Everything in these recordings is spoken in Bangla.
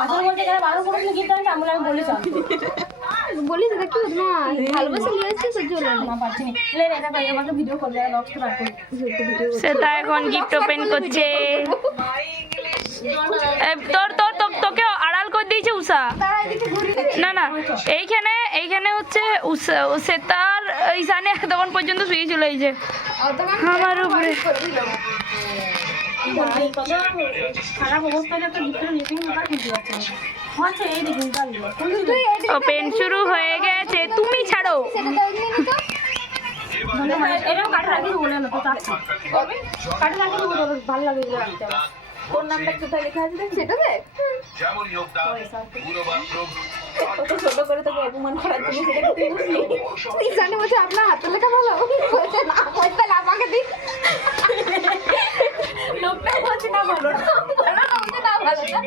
আসলে বলতে গেলে বারণ করেছিল গিফট আনতে আমি বলি চল বলি দাদা কি না ভালোবাসা নিয়েছে সহ্য হলো না পারছি না লে এটা ভাই আমাকে ভিডিও করে দেয় লক্স রাখ সেটা এখন গিফট ওপেন করছে। তোর তোর তোকে আড়াল করে দিয়েছে উষা। না না এইখানে হচ্ছে সেতার ঈশানে তখন পর্যন্ত শুয়ে চলে এই যে আমার উপরে খারাপ অবস্থা একটা গিফটের রেটিং ওটা খুঁজে পাচ্ছে না আচ্ছা এই দেখুন ওপেন শুরু হয়ে গেছে। তুমি ছাড়ো এরকম কাটা রাখি বলে না তো চাচ্ছি কাটা রাখি ভালো লাগে এগুলো রাখতে আমার তোর নামটা কোথায় লেখা আছে দেখ সেটা দেখ কত ছোট করে তোকে অপমান করার জন্য সেটা তুই বুঝলি তুই জানি বলছে আপনার হাতে লেখা ভালো বলছে না বলতে না আমাকে দিন লোকটা বলছে না ভালো না ভালো না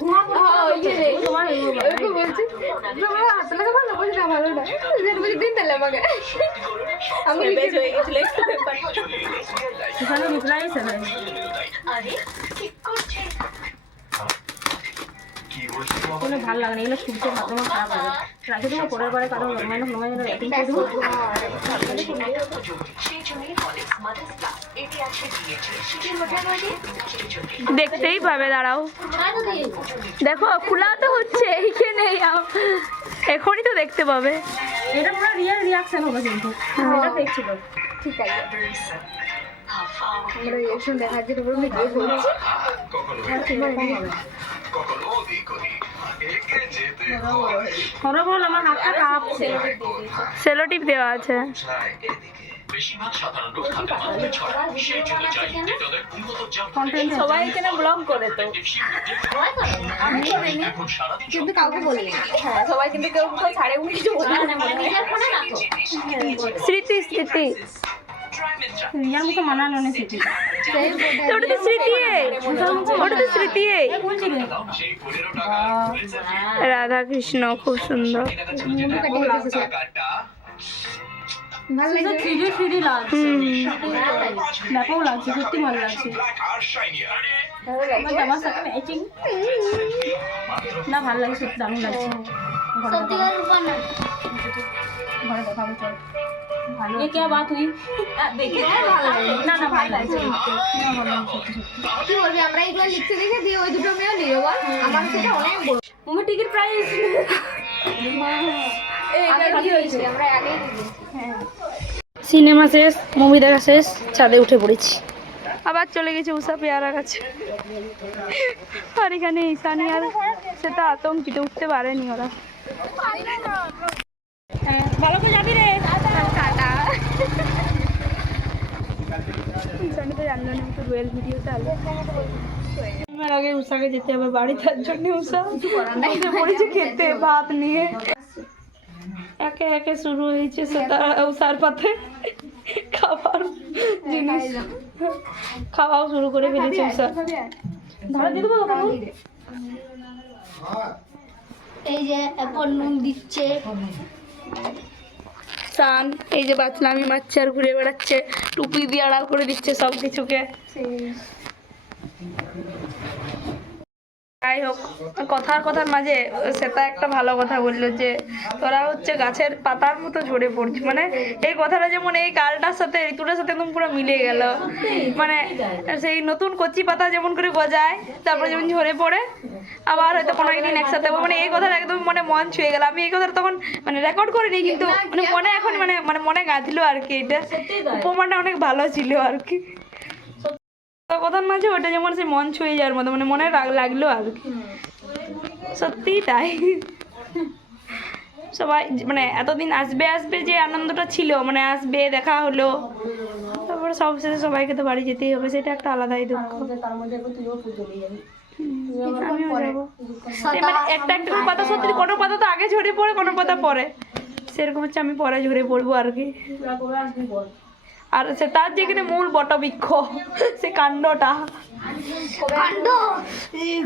তোমার বলছি তোমার হাতে লেখা ভালো বলছে না ভালো না বলছে দিন তাহলে আমাকে আমি বেশ হয়ে গেছিল সেখানে রিপ্লাই এসেছে কোনো ভালো লাগে না এগুলো শুনতে আমার খারাপ লাগে রাখে তোমার পরের বারে কারণ রকমায় রেটিং করে দেবো দেখতেই পাবে দাঁড়াও দেখো খোলা তো হচ্ছে এইখানে এখনই তো দেখতে পাবে। এটা পুরো রিয়েল রিয়াকশন হবে কিন্তু এটা ফেক ছিল ঠিক আছে আমরা রিয়াকশন দেখার জন্য পুরো ভিডিও করছি খরব হল আমার হাতটা কাঁপছে সেলো টিপ দেওয়া আছে। সবাই এখানে ব্লগ করে তো আমি করিনি কিন্তু কাউকে বলিনি হ্যাঁ সবাই কিন্তু কেউ কোথাও ছাড়ে উনি কিছু বলে না স্মৃতি স্মৃতি রিয়ার মুখে মানালো না সেটা ওটা তো স্মৃতি ওটা তো স্মৃতি রাধা কৃষ্ণ খুব সুন্দর। ফ্রি লাগছে ব্যাপক লাগছে সত্যি ভালো লাগছে আমার সাথে ম্যাচিং না ভালো লাগে সত্যি দারুণ লাগছে ঘরে দেখাবো চল ভালো কে বাত হুই দেখে না না ভালো লাগছে কি বলবি আমরা এগুলো লিখতে দেখে দিয়ে ওই দুটো মেয়েও নিয়ে বল আমার সেটা অনেক বড় মুভি টিকিট প্রাইস আমরা আগেই দিয়েছি সিনেমা শেষ মুভি দেখা শেষ ছাদে উঠে পড়েছি আবার চলে গেছে উষা পেয়ারা কাছে আর এখানে ঈশানি আর সেটা আতঙ্কিত উঠতে পারেনি ওরা। ভালো করে যাবি রে টাটা ঈশানি তো জানলো না তো রুয়েল ভিডিও চালে আমার আগে উষাকে যেতে হবে বাড়ি তার জন্য উষা উঠে পড়েছে খেতে ভাত নিয়ে একে একে শুরু হয়েছে সেটা উষার পাতে খাবার জিনিস খাওয়াও শুরু করে ফেলেছে উষা। ধরে দিয়ে দেবো এই যে এখন নুন দিচ্ছে সান এই যে বাচ্চামি বাচ্চার ঘুরে বেড়াচ্ছে টুপি দিয়ে আড়াল করে দিচ্ছে সব কিছুকে। যাই হোক কথার মাঝে সেটা একটা ভালো কথা বললো যে তোরা হচ্ছে গাছের পাতার মতো ঝরে পড়ছিস মানে এই কথাটা যেমন এই কালটার সাথে ঋতুটার সাথে একদম পুরো মিলে গেল মানে সেই নতুন কচি পাতা যেমন করে গজায় তারপরে যেমন ঝরে পড়ে আবার হয়তো কোনো একদিন একসাথে মানে এই কথাটা একদম মানে মন ছুঁয়ে গেল। আমি এই কথাটা তখন মানে রেকর্ড করিনি কিন্তু মানে মনে এখন মানে মানে মনে গাঁথলো আর কি এটা উপমানটা অনেক ভালো ছিল আর কি কথার মাঝে ওটা যেমন সে মন ছুঁয়ে যাওয়ার মতো মানে মনে লাগলো আর কি সত্যি তাই সবাই মানে এতদিন আসবে যে আনন্দটা ছিল মানে আসবে দেখা হলো তারপরে সব শেষে সবাইকে তো বাড়ি যেতেই হবে সেটা একটা আলাদাই দুঃখ। তার মধ্যে তুইও চলে যাবি আমিও যাবো মানে একটা একটা করে পাতা সত্যি কোনো পাতা তো আগে ঝরে পড়ে কোনো পাতা পরে সেরকম হচ্ছে আমি পরে ঝরে পড়বো আর কি। আসবি বল আর সে তার যেখানে মূল বটবৃক্ষ সে কাণ্ডটা কাণ্ড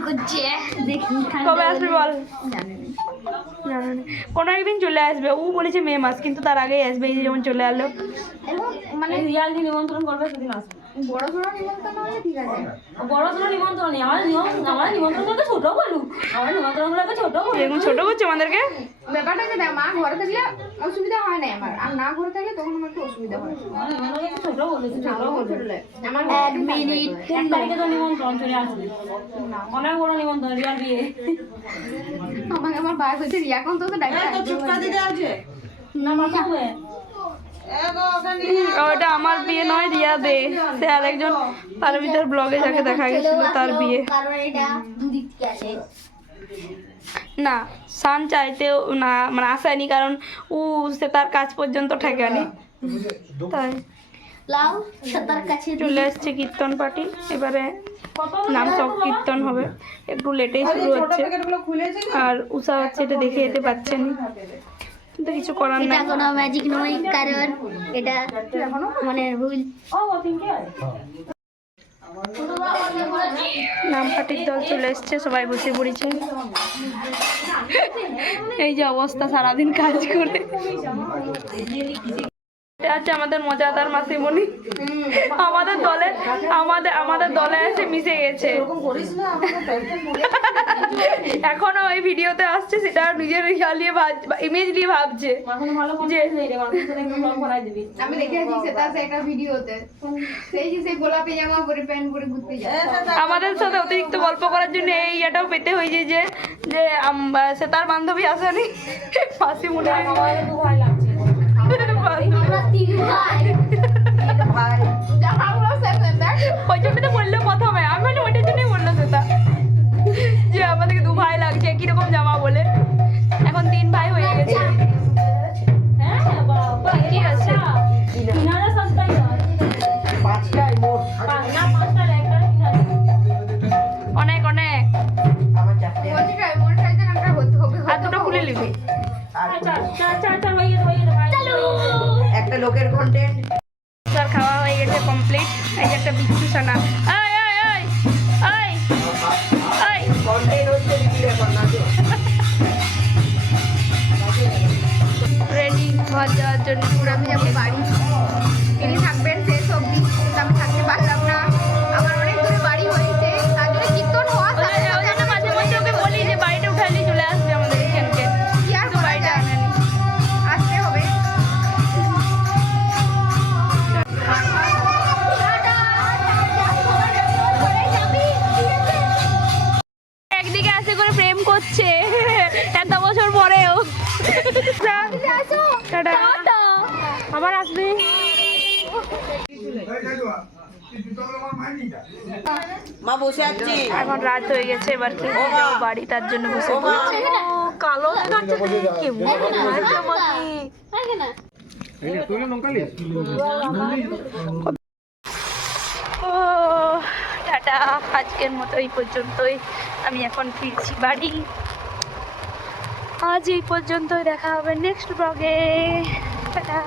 করছে দেখি কবে আসবে বল জানি না কোনো একদিন চলে আসবে ও বলেছে মে মাস কিন্তু তার আগেই আসবে এই যেমন চলে এলো মানে রিয়াল যে নিমন্ত্রণ করবে সেদিন আসবে বড় বড় নিমন্ত্রণ হলে ঠিক আছে। বড় ছোট নিমন্ত্রণ নেই, আমার নিমন্ত্রণগুলোকে ছোট করলু, আমার নিমন্ত্রণগুলোকে ছোট করলু। এরকম ছোট করছে আমাদেরকে। ব্যাপারটা কি দেখ, মা ঘরে থাকলে অসুবিধা হয় না আমার, আর না ঘরে থাকলে তখন আমার একটু অসুবিধা হয়। আমার নিমন্ত্রণকে ছোট করলু, ছোট করলু। আমার 1 মিনিট। 1 তারিখে তো নিমন্ত্রণ চলে আসবে, অনেক বড় নিমন্ত্রণ, রিয়ার বিয়ে। আমাকে আমার ভাই বলছে রিয়া কোন তো ডাক্তার না মাথা হবে। ওটা আমার বিয়ে নয়, রিয়া দে, সে আরেকজন পারমিতার ব্লগে যাকে দেখা গেছিল তার বিয়ে। কারণ এটা দুদিক থেকে আছে। না, সান চাইতেও না মানে আসেনি, কারণ ও সে তার কাজ পর্যন্ত ঠেকেনি, তাই লাও সাতার কাছে চলে এসছে কীর্তন পার্টি। এবারে নাম কীর্তন হবে, একটু লেটেই শুরু হচ্ছে, আর উষা হচ্ছে এটা দেখে যেতে পারছেন, কিন্তু কিছু করার এটা নাই। কোনো ম্যাজিক নয়, কারণ এটা মানে রুল। নাম পার্টির দল চলে এসছে, সবাই বসে পড়েছে। এই যে অবস্থা সারাদিন কাজ করে। এটা হচ্ছে আমাদের মজাদার মাসিমণি, আমাদের দলে এসে মিশে গেছে। এখনো ওই ভিডিওতে আসছে, সেটা নিজের ইমেজ নিয়ে ভাবছে যে আমি দেখেছি সেটা একটা ভিডিওতে, সেই যে সেই গোলাপি জামা পরে প্যান্ট পরে ঘুরতে যায়। আমাদের সাথে অতিরিক্ত গল্প করার জন্য এই এটাও পেতে হয়েছে যে যে সে তার বান্ধবী আসেনি, মাসিমণি। ভয় লাগছে। আমরা তিন ভাই জামা গুলো সেম দেখ। ওই জন্য তো বললো প্রথমে, আমি মানে ওইটার জন্যই বললো সেটা, যে আমাদেরকে 2 ভাই লাগছে কিরকম জামা বলে। এখন 3 ভাই হয়ে গেছে। হ্যাঁ বাবা, কি আছে? 3000 সস্তাই হয়। 5টায় মোট না 5টার একটা 3000। অনেক অনেক। আমার 4টে বলছি কি মন সাইজের একটা হতে হবে। আর 2টো খুলে নিবি। চার হয়ে গেছে ভাই। একটা লোকের কন্টেন্ট স্যার খাওয়া হয়ে গেছে কমপ্লিট। এই যে একটা বিচ্ছু সানা। এই এই এই এই এই কন্টেন্ট হচ্ছে দিদি এখন না তো রেডি ঘর যাওয়ার জন্য। আমি যাবো বাড়ি, তিনি থাকবেন শেষ অবধি, কিন্তু আমি থাকতে পারলাম না। আমার অনেক দূরে বাড়ি হয়েছে, তার জন্য কীর্তন হওয়া ওই জন্য মাঝে মাঝে ওকে বলি যে বাড়িটা উঠালি চলে আসবে আমাদের এখানকে, কি আর কিন্তু বাড়িটা আনেনি। আসতে হবে। একদিকে আসে করে প্রেম করছে এত বছর পরেও। টাটা। আবার আসবে। মা বসে আছি এখন রাত হয়ে গেছে, এবার কি যাবো বাড়ি, তার জন্য বসে পড়েছে। কালো দেখাচ্ছে তো, কেমন লাগছে আমাকে। ও টাটা, আজকের মতো এই পর্যন্তই। আমি এখন ফিরছি বাড়ি। আজ এই পর্যন্তই, দেখা হবে নেক্সট ব্লগে। টাটা।